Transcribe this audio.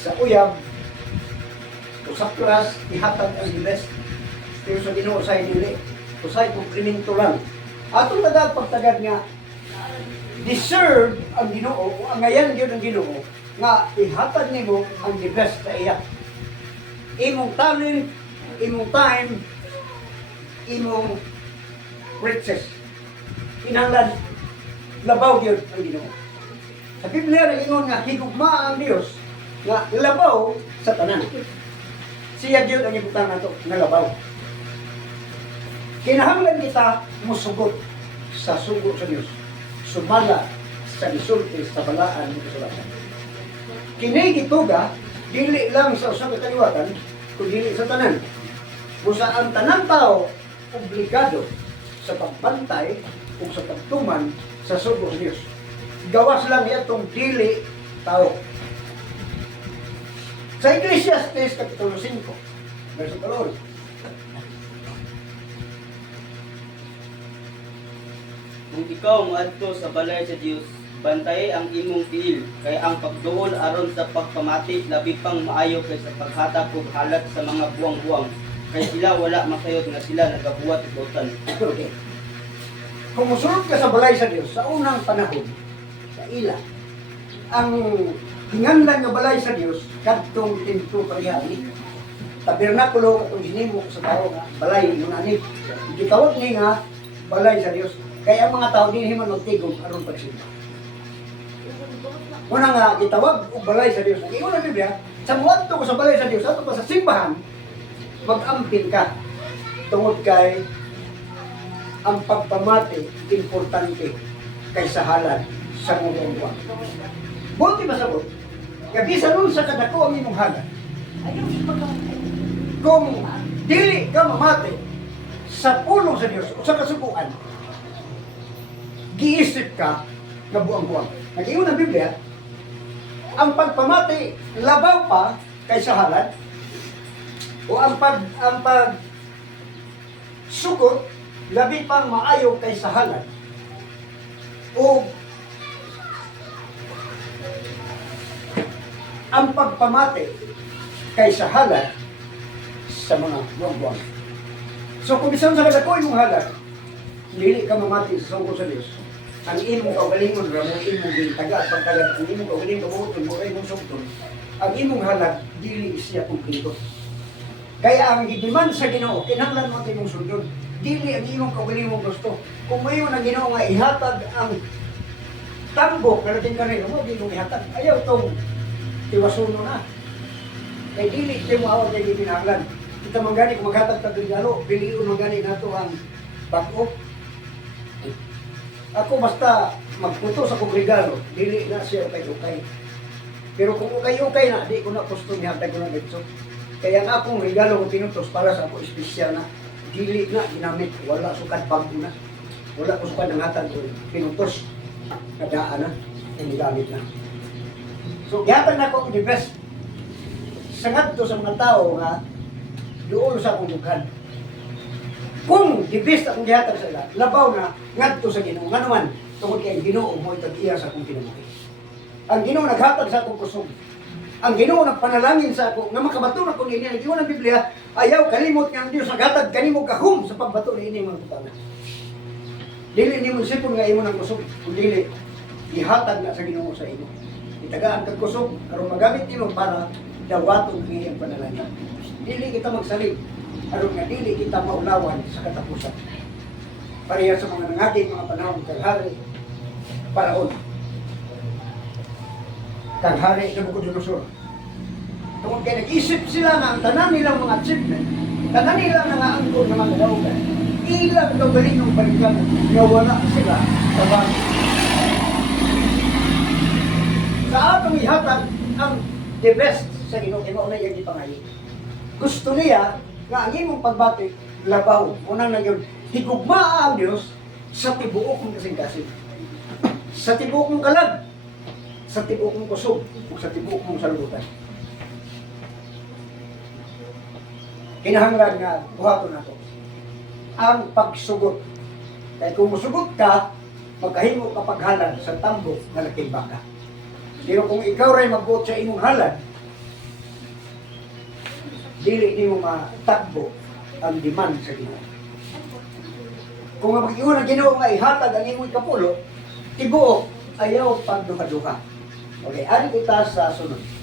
sa uyab o sa pras ihatag ang best. Pero sa Ginoo say dili. Usay komplemento lang. Atong pagtagad nga deserve ang Ginoo o ang ngayon gyud ang Ginoo nga ihatag nimo ang the best sa iya. Imong talent, imong time, imong riches. Kinahanglan labaw gyud ang Ginoo. Sa Biblia nagingon nga higugma ang Dios nga labaw sa tanan. Siya gyud ang ibutang nato nga labaw. Kinahanglan kita musugot sa sugo sa Dios. Sumala sa gisulti sa balaan ng kasulatan. Kini gituga dili lang sa usa ka kaliwatan kundi sa tanan. Busa ang tanang tao obligado sa pagbantay o sa pagtuman sa sugo sa Dios. Gawas lang itong dili tao. Sa Ecclesiastes Kapitulo 5, verso 14. Kung ikaw moadto sa balay sa Dios, bantaye ang imong tiil, kay ang pagduol aron sa pagpamati labi pang maayo kaysa paghatag og halat sa mga buwang-buwang, kay sila wala masayod nga sila nagabuhat og utan. Okay. Kung musulod ka sa balay sa Dios sa unang panahon, sa ila, ang hinganlan nga balay sa Dios kadtong templo parihani. Tabernakulo katong hinimo sa tao nga balay mo ani. Gitawag ni nga balay sa Dios. Kaya ang mga tao din himan magtigom aron pagsimba. Una nga gitawag og balay sa Dios. Ang ingon ang Biblia, sa muadto ko sa balay sa Dios, ato pa sa simbahan, mag-amping ka tungod kay ang pagpamati importante kaysa halad sa mong buwan. Buti masabot, kabisa nun sa kadako ang imong halad. Kung dili ka mamati sa pulong sa Dios o sa kasubuan, giisip ka na buang-buang. Nag-iwan ang Biblia, ang pagpamati labaw pa kaysa halad o ang pag sukot labi pang maayo kaysa halad o ang pagpamati kaysa halad sa mga buang-buang. So kung bisan sa kadako imong halad, dili ka mamati sa sungko sa Dios. Ang imong kaugalingon ra mo imong gintaga at pagtagad ang imong kaugalingon kabuton mo imong sugton. Ang imong halad dili siya kumpleto. Kaya ang gidiman sa Ginoo kinahanglan mo imong sundon. Dili ang imong kaugalingon gusto. Kung mayo ang Ginoo nga ihatag ang tambok na natin kanino mo Ginoo ihatag. Ayaw tong tiwasuno na. Kay dili kay mo awat kay ginahanglan. Kita manggani kung maghatag ta regalo, bilion manggani nato ang bag-o. Ako basta magputo sa kong regalo, dili na siya ukay-ukay. Pero kung ukay-ukay na, di ko na gusto nihatag ko na dito. Kaya ang akong regalo ko pinutos para sa ako espesyal na, dili na ginamit, wala sukad bago na. Wala ko sukad ng hatag ko, pinutos. Kadaan na, inigamit na. So, gihatag na ako the best. Sangat to sa mga tao nga, doon sa akong dughan. Kung the best akong gihatag sa ila, labaw na ngadto sa Ginoo. Nga naman, tungod kay Ginoo mo itag-iya sa akong kinabuhi. Ang Ginoo naghatag sa akong kusog. Ang Ginoo nagpanalangin sa ako nga makabato na ko niya. Nag-iwan ang Biblia, ayaw kalimot nga ang Dios naghatag kanimo kahum sa pagbato ni ini mga butana. Dili nimo sipon nga imo nang kusog, kung dili ihatag na sa Ginoo sa imo. Itagaan kag kusog aron magamit nimo para dawaton kini ang panalangin. Dili kita magsalig aron nga dili kita maulawan sa katapusan. Pareha sa mga nangating mga panahon kag hari paraon. Kag hari sa Nabucodonosor. Tungod kay nag-isip sila na ang tanan nilang mga achievement, tanan nilang nangaangkon ng mga daugan, ilang daw galing ng balikan na wala sila sa bagay. Sa atong ihatag ang the best sa Ginoo kay mao na iyang gipangayo. Gusto niya nga ang imong pagbati labaw unang na yun higugma ang Dios sa tibuok mong kasing-kasing, sa tibuok mong kalag, sa tibuok mong kusog, o sa tibuok mong salutan. Kinahanglan nga buhaton nato ang pagsugot. Kaya kung musugot ka, magkahimo ka paghalad sa tambok na nakibaka. Pero kung ikaw rin magbuot sa imong halad, dili nimo matagbo ang demand sa Ginoo. Kung ang pag-iwan ng Ginoo nga ihatag ang imong kapulo, tibuok ayaw pagduha-duha. Okay, ari kita sa sunod.